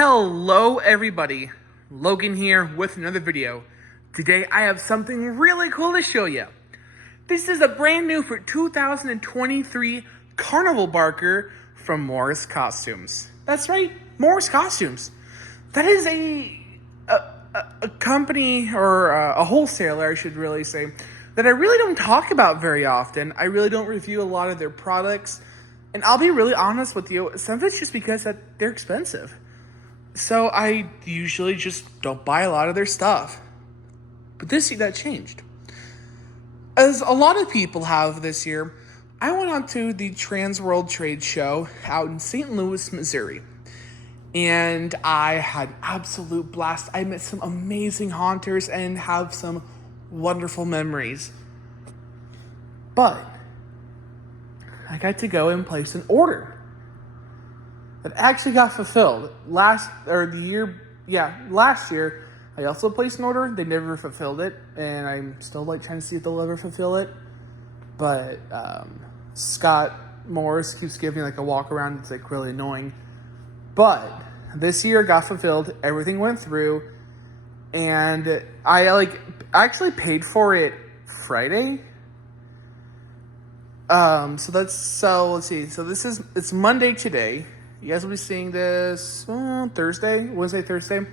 Hello everybody, Logan here with another video. Today I have something really cool to show you. This is a brand new for 2023 Carnival Barker from Morris Costumes. That's right, Morris Costumes. That is a company, or a wholesaler I should really say, that I really don't talk about very often. I really don't review a lot of their products. And I'll be really honest with you, some of it's just because that they're expensive. So I usually just don't buy a lot of their stuff. But this year that changed. As a lot of people have this year, I went on to the Trans World Trade Show out in St. Louis, Missouri. And I had absolute blast. I met some amazing haunters and have some wonderful memories. But I got to go and place an order that actually got fulfilled last year. I also placed an order. They never fulfilled it, and I'm still trying to see if they'll ever fulfill it. But Scott Morris keeps giving me a walk around. It's really annoying. But this year got fulfilled. Everything went through, and I actually paid for it Friday. Let's see. So it's Monday today. You guys will be seeing this Wednesday, Thursday.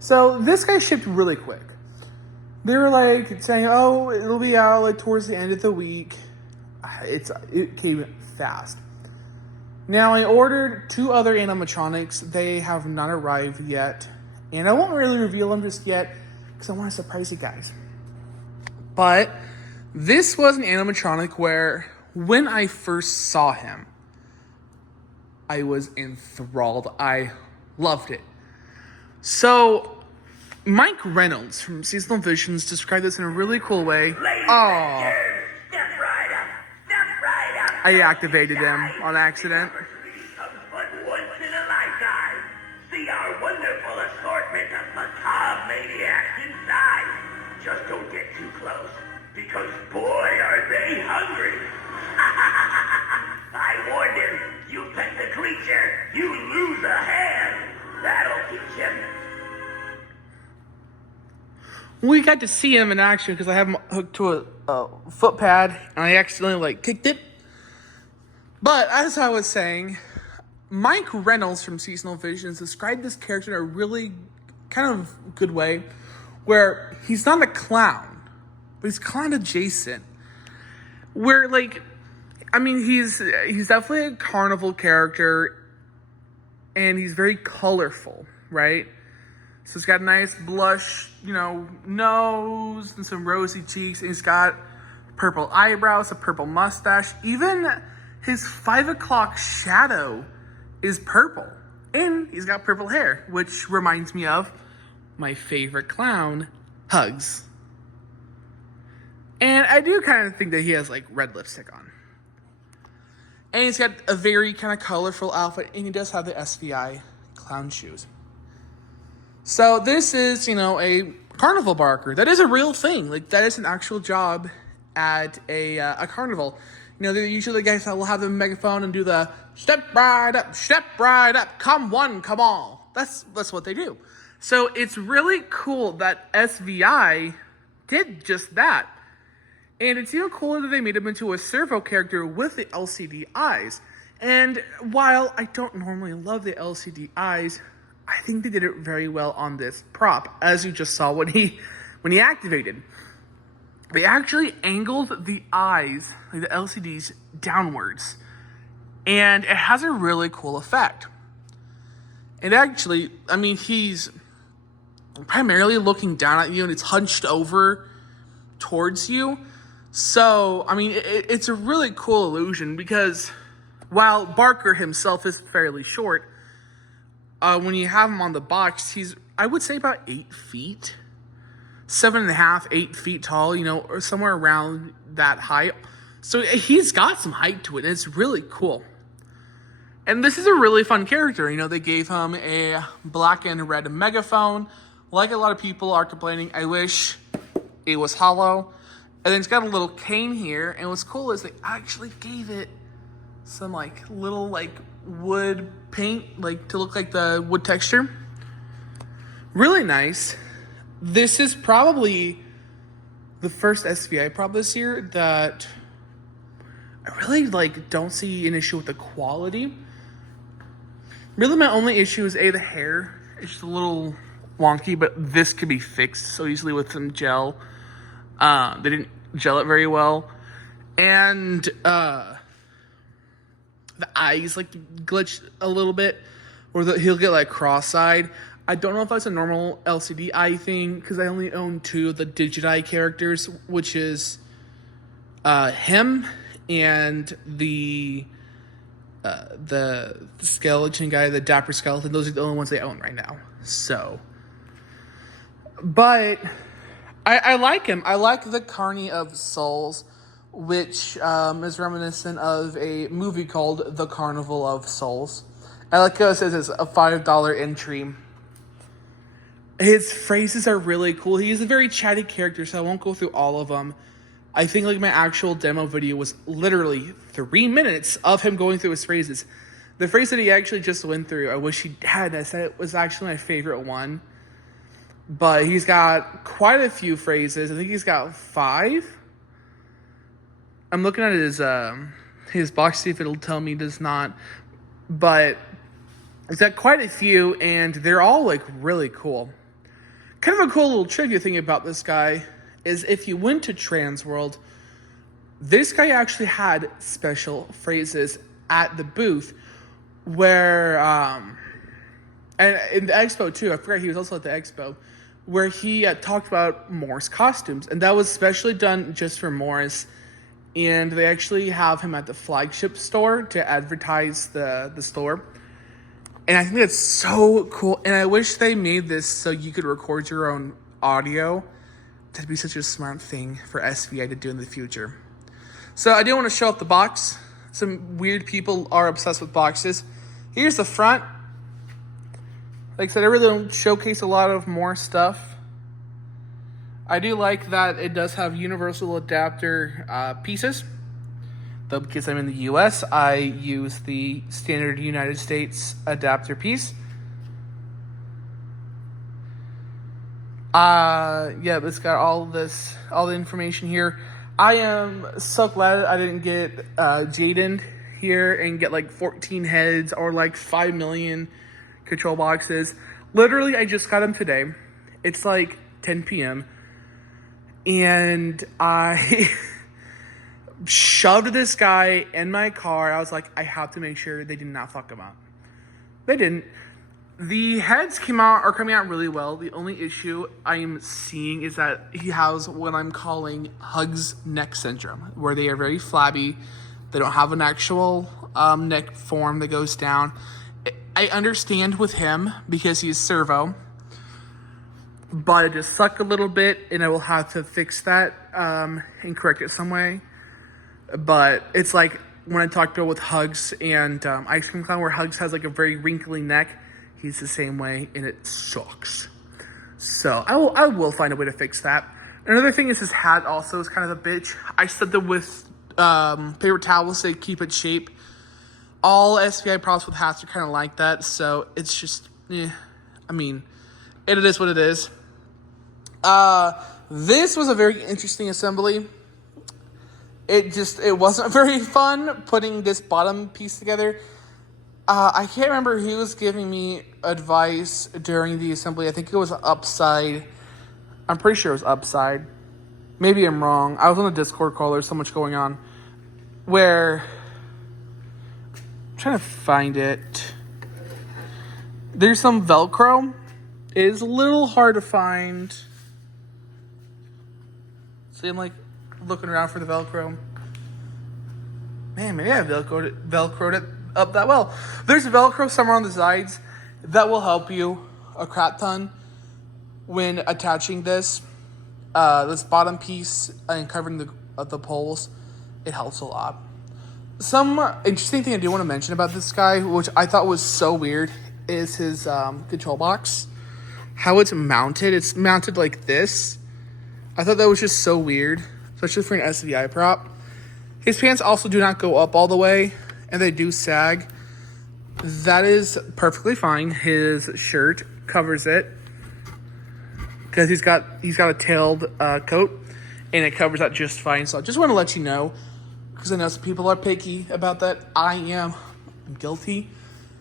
So this guy shipped really quick. They were saying, oh, it'll be out towards the end of the week. It came fast. Now I ordered 2 other animatronics. They have not arrived yet. And I won't really reveal them just yet because I want to surprise you guys. But this was an animatronic where when I first saw him, I was enthralled. I loved it. So, Mike Reynolds from Seasonal Visions described this in a really cool way. Oh, I activated him on accident. See our wonderful assortment of macabre maniacs inside. Just don't get too close, because boy, are they hungry. I warned him, you pet the creature, you lose a hand. That'll teach him. We got to see him in action because I have him hooked to a foot pad and I accidentally kicked it. But as I was saying, Mike Reynolds from Seasonal Visions described this character in a really kind of good way, where he's not a clown, but he's clown adjacent. Where he's definitely a carnival character, and he's very colorful, right? So he's got a nice blush, nose and some rosy cheeks, and he's got purple eyebrows, a purple mustache. Even his 5 o'clock shadow is purple, and he's got purple hair, which reminds me of my favorite clown, Hugs. And I do kind of think that he has red lipstick on. And he's got a very kind of colorful outfit, and he does have the SVI clown shoes. So this is, a Carnival Barker. That is a real thing. That is an actual job at a carnival. They're usually the guys that will have the megaphone and do the step right up, come one, come all. That's what they do. So it's really cool that SVI did just that. And it's even cooler that they made him into a Servo character with the LCD eyes. And while I don't normally love the LCD eyes, I think they did it very well on this prop, as you just saw when he activated. They actually angled the eyes, the LCDs, downwards. And it has a really cool effect. And actually, he's primarily looking down at you, and it's hunched over towards you. So, it's a really cool illusion, because while Barker himself is fairly short, when you have him on the box, he's, I would say, about 8 feet. 7.5, 8 feet tall, or somewhere around that height. So he's got some height to it, and it's really cool. And this is a really fun character. They gave him a black and red megaphone. Like a lot of people are complaining, I wish it was hollow. And then it's got a little cane here. And what's cool is they actually gave it some little wood paint, to look like the wood texture. Really nice. This is probably the first SVI prop this year that I really don't see an issue with the quality. Really, my only issue is the hair. It's just a little wonky, but this could be fixed so easily with some gel. They didn't gel it very well, and the eyes glitch a little bit, or he'll get cross-eyed. I don't know if that's a normal LCD eye thing because I only own 2 of the Digit-Eye characters, which is him and the skeleton guy, the Dapper Skeleton. Those are the only ones I own right now. So, but I like him. I like the Carny of Souls, which is reminiscent of a movie called The Carnival of Souls. I like how it says it's a $5 entry. His phrases are really cool. He's a very chatty character, so I won't go through all of them. I think my actual demo video was literally 3 minutes of him going through his phrases. The phrase that he actually just went through, I wish he had. I said it was actually my favorite one. But he's got quite a few phrases. I think he's got 5. I'm looking at his box, see if it'll tell me it does not. But he's got quite a few, and they're all really cool. Kind of a cool little trivia thing about this guy is if you went to Transworld, this guy actually had special phrases at the booth where, and in the expo too, I forgot he was also at the expo, where he talked about Morris costumes. And that was specially done just for Morris. And they actually have him at the flagship store to advertise the store. And I think that's so cool. And I wish they made this so you could record your own audio. That'd be such a smart thing for SVI to do in the future. So I do want to show off the box. Some weird people are obsessed with boxes. Here's the front. Like I said, I really don't showcase a lot of more stuff. I do like that it does have universal adapter pieces. Though because I'm in the US, I use the standard United States adapter piece. Yeah, it's got all the information here. I am so glad I didn't get Jaden here and get 14 heads or 5 million control boxes. Literally, I just got him today. It's 10 p.m. And I shoved this guy in my car. I was like, I have to make sure they did not fuck him up. They didn't. The heads are coming out really well. The only issue I am seeing is that he has what I'm calling Hug's neck syndrome, where they are very flabby. They don't have an actual neck form that goes down. I understand with him because he's Servo, but it just sucked a little bit, and I will have to fix that and correct it some way. But it's like when I talked about with Hugs and Ice Cream Clown, where Hugs has a very wrinkly neck. He's the same way, and it sucks. So I will find a way to fix that. Another thing is his hat also is kind of a bitch. I stubbed it with paper towels to keep it shape. All SVI props with hats are kind of like that, so it's just, I mean, it is what it is. This was a very interesting assembly. It wasn't very fun putting this bottom piece together. I can't remember who was giving me advice during the assembly. I think it was Upside. I'm pretty sure it was Upside. Maybe I'm wrong. I was on a Discord call. There's so much going on. Where... I'm trying to find it. There's some Velcro. It is a little hard to find. See, I'm looking around for the Velcro. Man, maybe I Velcroed it up that well. There's Velcro somewhere on the sides that will help you a crap ton when attaching this bottom piece and covering the poles. It helps a lot. Some interesting thing I do want to mention about this guy, which I thought was so weird, is his control box. How it's mounted. It's mounted like this. I thought that was just so weird, especially for an SVI prop. His pants also do not go up all the way, and they do sag. That is perfectly fine. His shirt covers it. because he's got a tailed coat, and it covers that just fine. So I just want to let you know, because I know some people are picky about that. I'm guilty.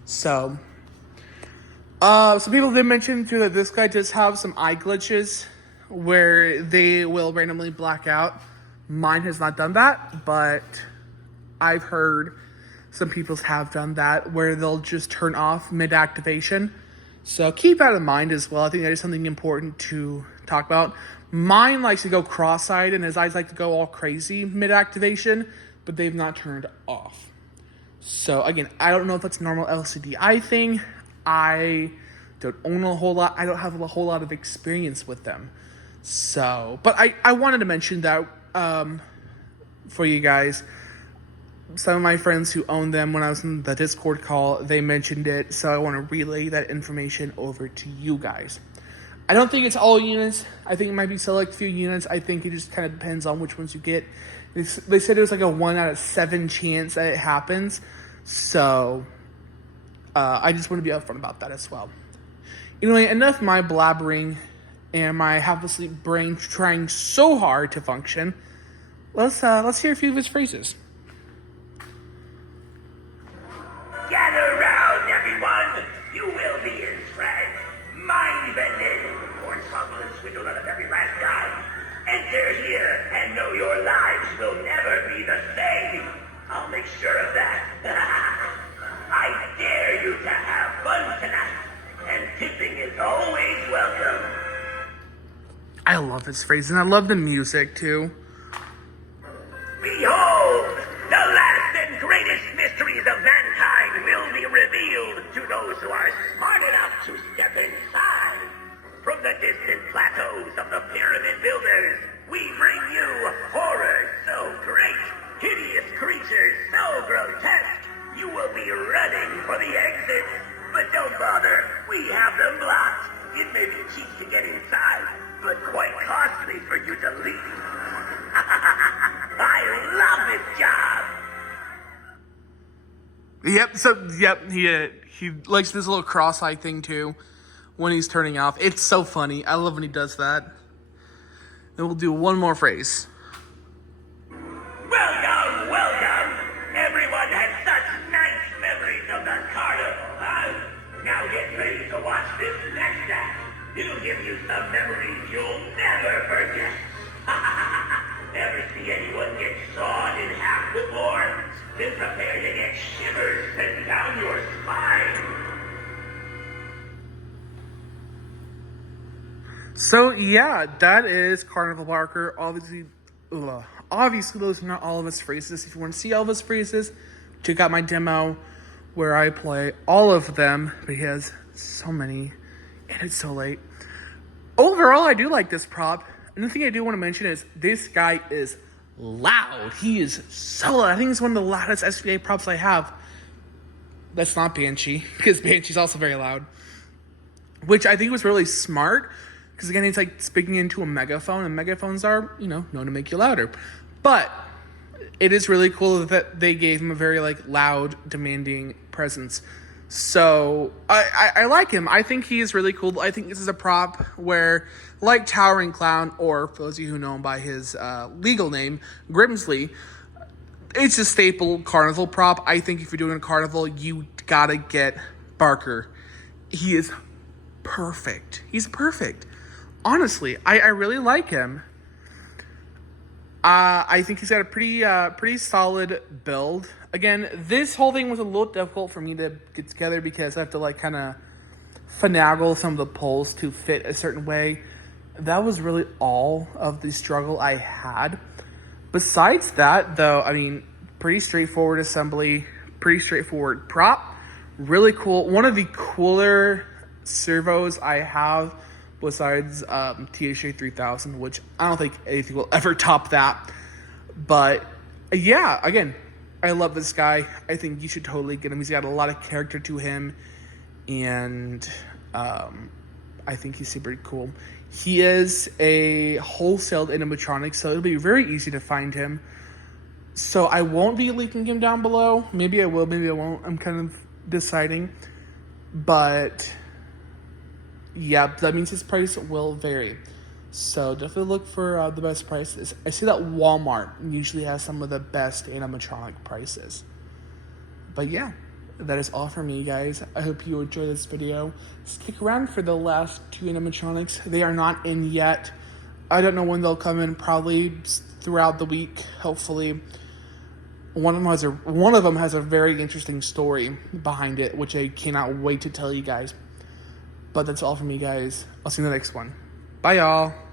So, some people did mention too that this guy does have some eye glitches where they will randomly black out. Mine has not done that, but I've heard some people's have done that where they'll just turn off mid-activation. So keep that in mind as well. I think that is something important to talk about. Mine likes to go cross-eyed and his eyes like to go all crazy mid-activation, but they've not turned off. So again, I don't know if that's a normal LCD eye thing. I don't own a whole lot. I don't have a whole lot of experience with them. So, but I wanted to mention that for you guys. Some of my friends who own them, when I was in the Discord call, they mentioned it. So I want to relay that information over to you guys. I don't think it's all units. I think it might be select few units. I think it just kind of depends on which ones you get. They said it was like a 1 out of 7 chance that it happens. So I just want to be upfront about that as well. Anyway, enough my blabbering and my half-asleep brain trying so hard to function. Let's hear a few of his phrases. Gather round, everyone. You will be entranced, mind-bending, hornswoggle and swindle out of every last dime. Enter here and know your lives will never be the same. I'll make sure of that. I dare you to have fun tonight, and tipping is always welcome. I love his phrases, and I love the music too. Behold, the last and greatest mysteries of mankind will be revealed to those who are smart enough to step inside. From the distant plateaus of the pyramid builders, we bring you horrors so great, hideous creatures so grotesque, you will be running for the exits. But don't bother, we have them blocked. It may be cheap to get inside, but quite costly for you to leave. I love this job. He likes this little cross-eye thing too when he's turning off. It's so funny. I love when he does that. And we'll do one more phrase. Welcome, welcome. Everyone has such nice memories of the carnival, huh? Now get ready to watch this next act. It'll give you some memories you'll never forget. Ever see anyone get sawed in half before? Then prepare to get shivers sent down your spine. So yeah, that is Carnival Barker. Obviously those are not all of his phrases. If you want to see all of his phrases, check out my demo where I play all of them. But he has so many, and it's so late. Overall, I do like this prop. Another thing I do want to mention is this guy is loud. He is so loud. I think it's one of the loudest SVA props I have. That's not Banshee, because Banshee's also very loud. Which I think was really smart, because again, he's like speaking into a megaphone, and megaphones are, known to make you louder. But it is really cool that they gave him a very loud, demanding presence. So I like him. I think he is really cool. I think this is a prop where, like Towering Clown, or for those of you who know him by his legal name, Grimsley, it's a staple carnival prop. I think if you're doing a carnival, you gotta get Barker. He is perfect. He's perfect. Honestly, I really like him. I think he's got a pretty solid build. Again, this whole thing was a little difficult for me to get together because I have to kind of finagle some of the poles to fit a certain way. That was really all of the struggle I had. Besides that, though, pretty straightforward assembly, pretty straightforward prop, really cool. One of the cooler servos I have, besides THA 3000, which I don't think anything will ever top that. But yeah, again, I love this guy. I think you should totally get him. He's got a lot of character to him, and I think he's super cool. He is a wholesaled animatronic, so it'll be very easy to find him. So I won't be linking him down below. Maybe I will, maybe I won't. I'm kind of deciding. But yeah, that means his price will vary. So definitely look for the best prices. I see that Walmart usually has some of the best animatronic prices. But yeah, that is all for me, guys. I hope you enjoyed this video. Stick around for the last 2 animatronics. They are not in yet. I don't know when they'll come in, probably throughout the week, hopefully. One of them has a very interesting story behind it, which I cannot wait to tell you guys. But that's all from me, guys. I'll see you in the next one. Bye, y'all.